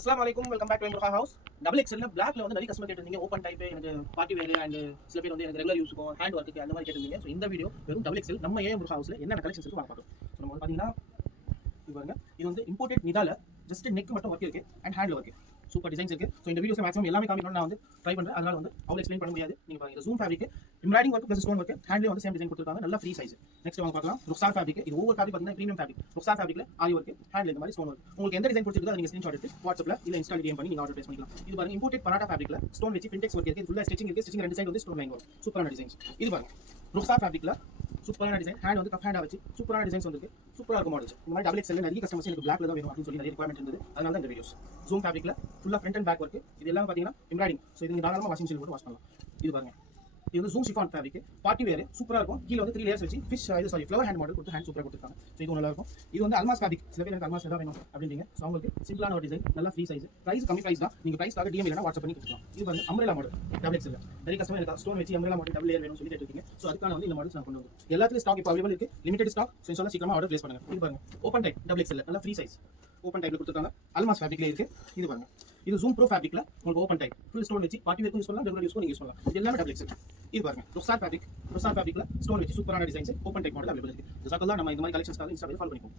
அஸ்ஸலாமு அலைக்கும், welcome back to Amroha house. Double எக்ஸ்எல்ல பிளாக்ல வந்து நிறைய கஸ்டமர் கேட்டிருந்தீங்க. ஓப்பன் டைப் எனக்கு பார்ட்டி வேர் அண்ட் சில பேர் வந்து எனக்கு ரெகுலர் யூஸ்க்கும் ஹேண்ட் ஒர்க்கு அந்த மாதிரி கேட்டிருந்தீங்க. ஸோ இந்த வீடியோ வெறும் டபுள் எக்ஸ்எல் நம்ம எம்ரோஹா ஹவுஸ்ல என்னென்ன கலெக்ஷன்ஸ் இருக்கு வாங்க பார்க்கலாம். ஸோ நம்ம வந்து பார்த்தீங்கன்னா இது பாருங்க, இது வந்து இம்போர்ட்டட் நிதால ஜஸ்ட் நெக் மட்டும் ஒர்க் இருக்கு அண்ட் ஹேண்ட்ல ஒர்க் சூப்பர் டிசைன்ஸ் இருக்கு. ஸோ இந்த வீடியோஸ் மேக்ஸிமம் எல்லாமே காமிக்கணும் நான் வந்து ட்ரை பண்றேன். அதனால வந்து அவ்வளோ எக்ஸ்பிளைன் பண்ண முடியாது. நீங்க பாருங்க, zoom fabric embroidering work plus stone work ஹேண்ட்லேயே வந்து சேம் டிசைன் கொடுத்துருக்காங்க. நல்ல ஃப்ரீ சைஸ். நெக்ஸ்ட் வாங்க பார்க்கலாம், ருக்ஸார் ஃபேப்ரிக். இது ஒவ்வொரு ஃபேப்ரிக் பார்த்தீங்கன்னா ப்ரீமியம் ஃபேப்ரிக். ருக்ஸார் ஃபேப்ரிக்ல ஆரி ஒர்க் ஹேண்ட்ல இந்த மாதிரி ஸ்டோன் ஒர்க். உங்களுக்கு எந்த டிசைன் பிடிச்சிருக்கோ அதை நீங்க ஸ்கிரீன்ஷாட் எடுத்து வாட்ஸ்அப்ல இல்ல இன்ஸ்டால டிஎம் பண்ணி நீங்க ஆர்டர் பிளேஸ் பண்ணிக்கலாம். இது பாருங்க, இம்போர்ட்டட் பராட்டா ஃபேப்ரிக்ல ஸ்டோன் வச்சு பிரிண்டெக்ஸ் ஒர்க் இருக்கு. ஃபுல்லா ஸ்டிச்சிங் இருக்கு. ஸ்டிச்சிங் ரெண்டு சைடு வந்து ஸ்டோன் லைன் வரும். சூப்பரான டிசைன்ஸ். இது பாருங்க, ருக்ஸார் ஃபேப்ரிக்ல சூப்பரான டிசைன். ஹேண்ட் வந்து கப் ஹேண்டா வச்சு சூப்பரான டிசைன்ஸ் வந்து சூப்பரா இருக்கும் மாடல்ஸ். இந்த மாதிரி டபுள் எக்ஸ்எல் நிறைய கஸ்டமர்ஸ் எனக்கு பிளாக்ல தான் வேணும் அப்படின்னு சொல்லி நிறைய ரிக்வயர்மெண்ட் இருந்தது. அதனால தான் இந்த வீடியோஸ். ஜூம் ஃபேப்ரிக்ல ஃபுல்லா ஃப்ரண்ட் அண்ட் பேக் ஒர்க். இது எல்லாம் பாத்தீங்கன்னா எம்ப்ராய்டிங். ஸோ இது நீங்க தாராளமா வாஷிங் மிஷின் போட்டு வாஷ் பண்ணலாம். இது பாருங்க, இது வந்து zoom chiffon fabric. Party wear சூப்பரா இருக்கும். கீழ வந்து 3 லேயர்ஸ் வச்சு ஃபிஷ் ஃப்ளவர் ஹேண்ட் மாடல் கொடுத்து ஹேண்ட் சூப்பரா கொடுத்துருக்காங்க. ஸோ இது நல்லா இருக்கும். இது வந்து அல்மாஸ் ஃபேப்ரிக். சில பேர் எனக்கு அல்மாஸ் தான் வேணும் அப்படிங்க. ஸோ அவங்களுக்கு சிம்பிளான ஒரு டிசைன், நல்ல ஃப்ரீ சைஸ். பிரைஸ் கம்மி பிரைஸ் தான். நீங்க பிரைஸ்க்காக டிஎம் இல்லைனா வாட்ஸ்அப் பண்ணி கொடுக்கலாம். இது வந்து அம்ரேலா மாடல் டபுள் எக்ஸ்எல். நிறைய கஸ்டமர் எனக்கு ஸ்டோன் வச்சு அம்ரேலா மாடல் டபுள் லேயர் வேணும்னு சொல்லி கேட்டிருக்கீங்க. ஸோ அதுக்கான வந்து இந்த மாடல்ஸ் நான் கொண்டு வந்து எல்லாத்துலயும் ஸ்டாக் இப்போ அவைலபிள் இருக்கு. Limited stock. ஸோ இன்ஷால்லா சீக்கிரமா ஆர்டர் பிளேஸ் பண்ணுங்க. இது பாருங்க, ஓப்பன் டைப் டபுள் எக்ஸ்எல் நல்ல ஃப்ரீ சைஸ். ஓப்பன் டைப்ல கொடுத்துருக்காங்க. அல்மாஸ் ஃபேப்ரிக்ல இருக்கு. இது பாருங்க, இது ஜூம் ப்ரோ ஃபேப்ரிக்ல உங்களுக்கு ஓப்பன் டைப் ஃபுல் ஸ்டோன் வச்சு பார்ட்டி வேர் யூஸ் பண்ணலாம், ரெகுலர் யூஸ் யூஸ் பண்ணலாம். இது எல்லாமே டபுள் எக்ஸ்எல். இது பாருங்க, ருக்ஸார் ஃபேப்ரிக்ல ஸ்டோன் வச்சு சூப்பரான designs open type model available இருக்கு. ஜஸாக்கல்லாஹ். நம்ம இந்த மாதிரி கலெக்ஷன்ஸ்க்காக இன்ஸ்டால ஃபாலோ பண்ணிப்போம்.